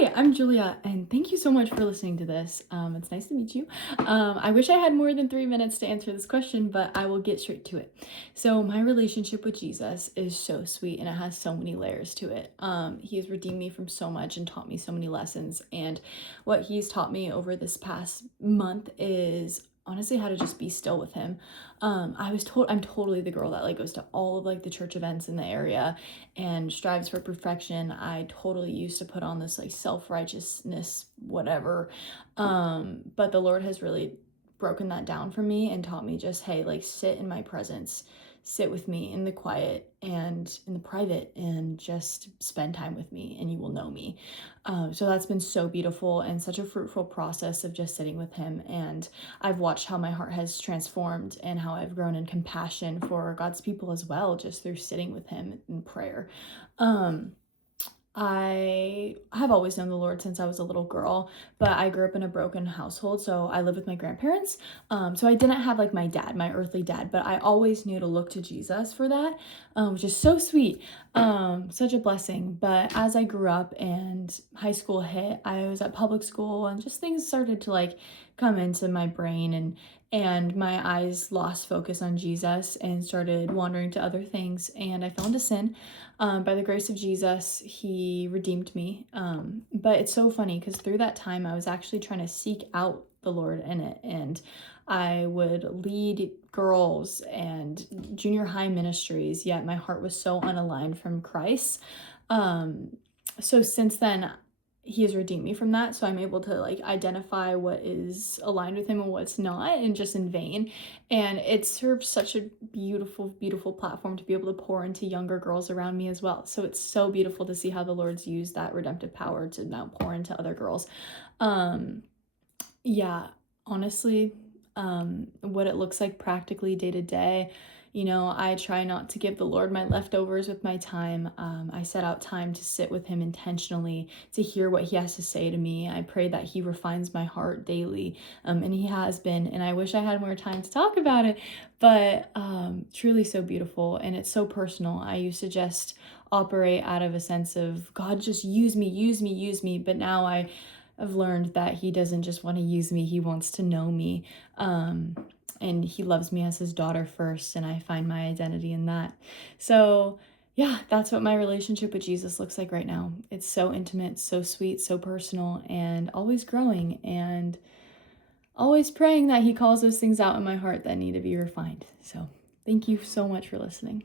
Hi, I'm Julia, and thank you so much for listening to this. It's nice to meet you. I wish I had more than 3 minutes to answer this question, but I will get straight to it. So, my relationship with Jesus is so sweet, and it has so many layers to it. He has redeemed me from so much and taught me so many lessons. And what he's taught me over this past month is honestly how to just be still with him. I'm totally the girl that like goes to all of like the church events in the area and strives for perfection. I totally used to put on this like self-righteousness, whatever. But the Lord has really broken that down for me and taught me just, hey, like sit in my presence, sit with me in the quiet and in the private, and just spend time with me, and you will know me. So that's been so beautiful and such a fruitful process of just sitting with him. And I've watched how my heart has transformed and how I've grown in compassion for God's people as well, just through sitting with him in prayer. Um, I have always known the Lord since I was a little girl, but I grew up in a broken household, so I live with my grandparents. So I didn't have like my dad, my earthly dad, but I always knew to look to Jesus for that, which is so sweet, such a blessing. But as I grew up and high school hit, I was at public school, and just things started to like come into my brain, and my eyes lost focus on Jesus and started wandering to other things, and I fell into sin. By the grace of Jesus, he redeemed me. But it's so funny because through that time, I was actually trying to seek out the Lord in it. And I would lead girls and junior high ministries, yet my heart was so unaligned from Christ. Um, so since then, he has redeemed me from that. So I'm able to like identify what is aligned with him and what's not, and just in vain. And it serves such a beautiful, beautiful platform to be able to pour into younger girls around me as well. So it's so beautiful to see how the Lord's used that redemptive power to now pour into other girls. Um, yeah, honestly, what it looks like practically day to day, I try not to give the Lord my leftovers with my time. I set out time to sit with him intentionally, to hear what he has to say to me. I pray that he refines my heart daily, and he has been. And I wish I had more time to talk about it, but truly so beautiful, and it's so personal. I used to just operate out of a sense of God, just use me, use me, use me. But now I've learned that he doesn't just want to use me, he wants to know me. And he loves me as his daughter first, and I find my identity in that. So, yeah, that's what my relationship with Jesus looks like right now. It's so intimate, so sweet, so personal, and always growing, and always praying that he calls those things out in my heart that need to be refined. So, thank you so much for listening.